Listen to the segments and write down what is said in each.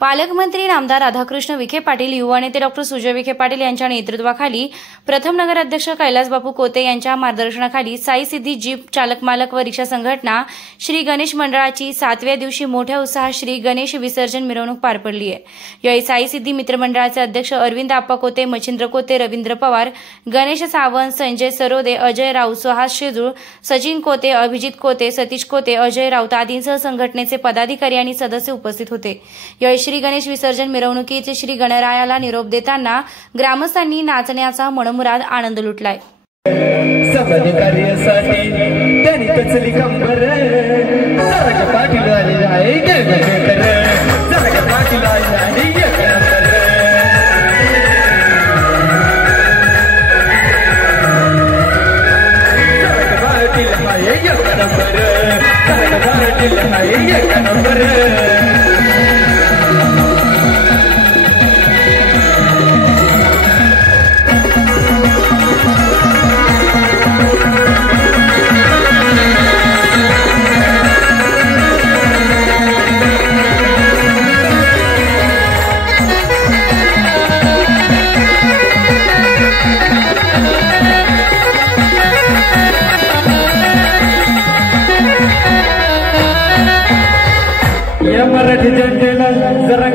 पालकमंत्री नामदार राधाकृष्ण विखे पाटील, युवा नेते डॉ. सुजय विखे पाटील यांच्या नेतृत्वाखाली प्रथम नगराध्यक्ष कैलासबापू कोते यांच्या मार्गदर्शनाखाली साई सिद्धी जीप चालक मालक व रिक्षा संघटना श्री गणेश मंडळाची 7व्या दिवशी मोठ्या उत्साहात श्री गणेश विसर्जन मिरवणूक पार पडली आहे। यावेळी साई सिद्धी मित्र मंडळाचे अध्यक्ष अरविंद आप्पा कोते, मच्छिंद्र कोते, रवींद्र पवार, गणेश सावंत, संजय सरोदे, अजय राऊत, सुहास शेजूळ, सचिन कोते, अभिजित कोते, सतीश कोते, अजय राऊत आदींसह संघटनेचे पदाधिकारी आणि सदस्य उपस्थित होते। यावेळी श्री गणेश विसर्जन मिरवणुकीत श्री गणरायाला निरोप देताना ग्रामस्थांनी नाचण्याचा मनमुराद आनंद लुटलाय। या मराठी जनतेला जरा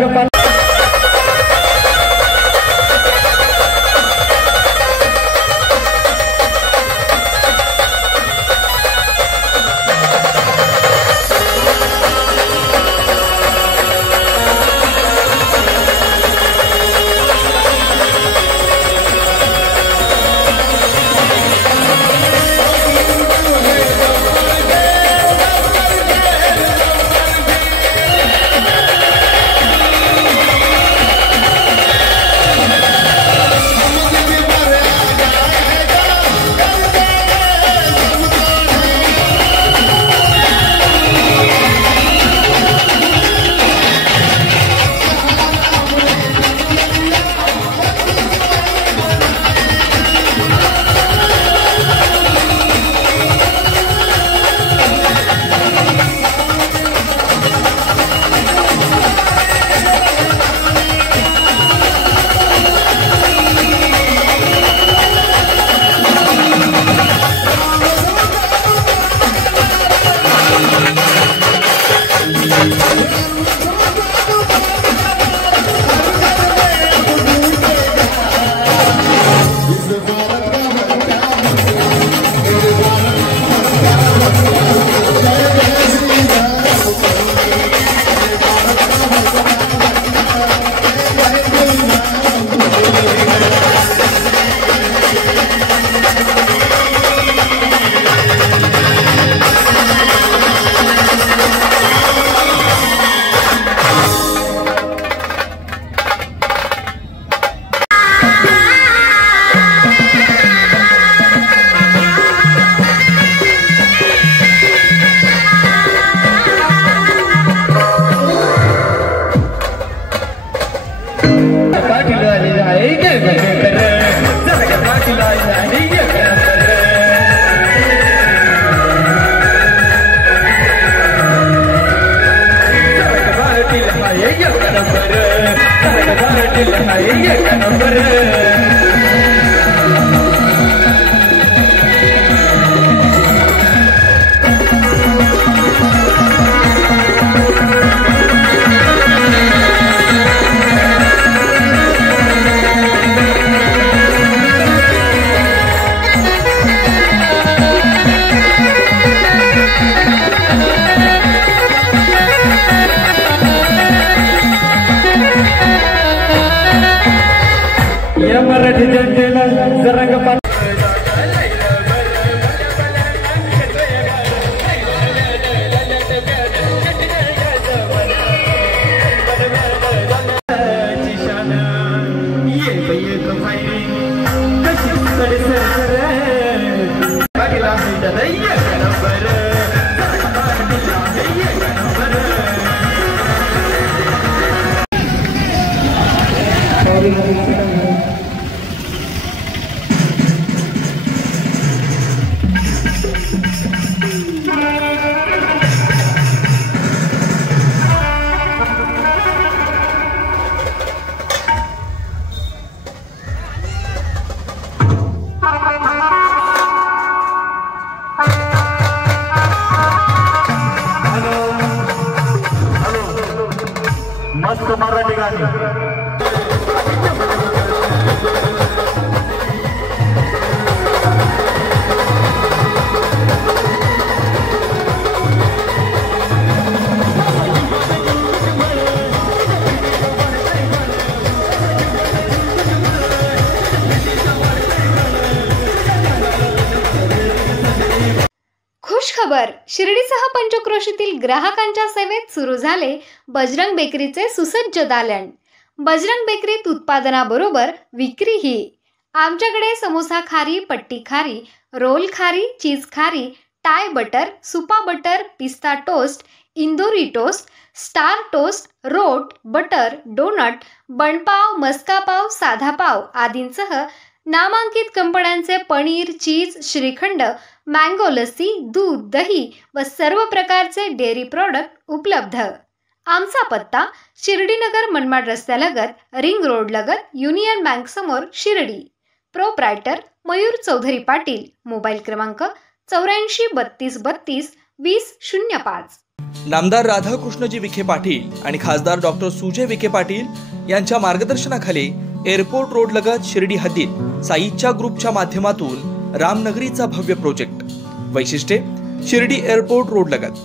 मस्त मराठी गाणी. खबर शिर्डीसह पंचक्रोशीतील ग्राहकांच्या सेवेत सुरू झाले बजरंग बेकरीचे सुसज्ज दालन. बजरंग बेकरीत उत्पादनाबरोबर विक्रीही. आमच्याकडे समोसा खारी, पट्टी खारी, रोल खारी, चीज खारी, टाय बटर, सुपा बटर, पिस्ता टोस्ट, इंदोरी टोस्ट, स्टार टोस्ट, रोट, बटर, डोनट, बनपाव, मस्का पाव, साधा पाव आदींसह नामांकित कंपन्यांचे पनीर, चीज, श्रीखंड, मँगो लस्सी, दूध, दही व सर्व प्रकारचे डेअरी प्रॉडक्ट उपलब्ध. आमचा पत्ता शिर्डीनगर मनमाड रस्त्यालगत, रिंग रोड लगत, युनियन बँक समोर, शिर्डी. प्रोप्रायटर मयूर चौधरी पाटील. मोबाईल क्रमांक 84 32 32 20 05. नामदार राधाकृष्णजी विखे पाटील आणि खासदार डॉक्टर सुजय विखे पाटील यांच्या मार्गदर्शनाखाली एअरपोर्ट रोड लगत शिर्डी हद्दीत साईच्या ग्रुपच्या माध्यमातून रामनगरीचा भव्य प्रोजेक्ट. वैशिष्ट्ये: शिर्डी एअरपोर्ट रोड लगत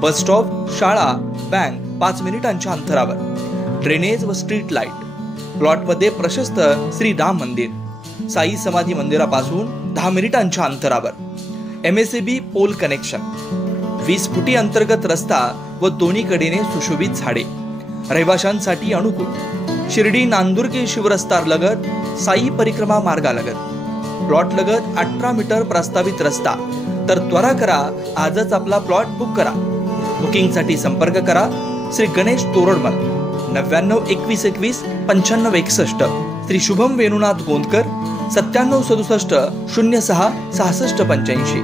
बस स्टॉप, शाळा, बँक 5 मिनिटांच्या अंतरावर, ड्रेनेज व स्ट्रीट लाईट. प्लॉटमध्ये प्रशस्त श्री राम मंदिर, साई समाधी मंदिरापासून 10 मिनिटांच्या अंतरावर, MSAB पोल कनेक्शन, 20 फुटी अंतर्गत रस्ता व दोन्ही कडेने सुशोभित झाडे, रहिवाशांसाठी अनुकूल. शिर्डी नांदुर्गे शिवरस्तार लगत साई परिक्रमा मार्गालगत. प्लॉट लगत 18 मीटर प्रस्तावित रस्ता. तर त्वरा करा, आजच आपला प्लॉट बुक करा. बुकिंगसाठी संपर्क करा श्री गणेश तोरडमल 99 21 21 95 61, श्री शुभम वेणुनाथ गोंदकर 97 67 06 66 85.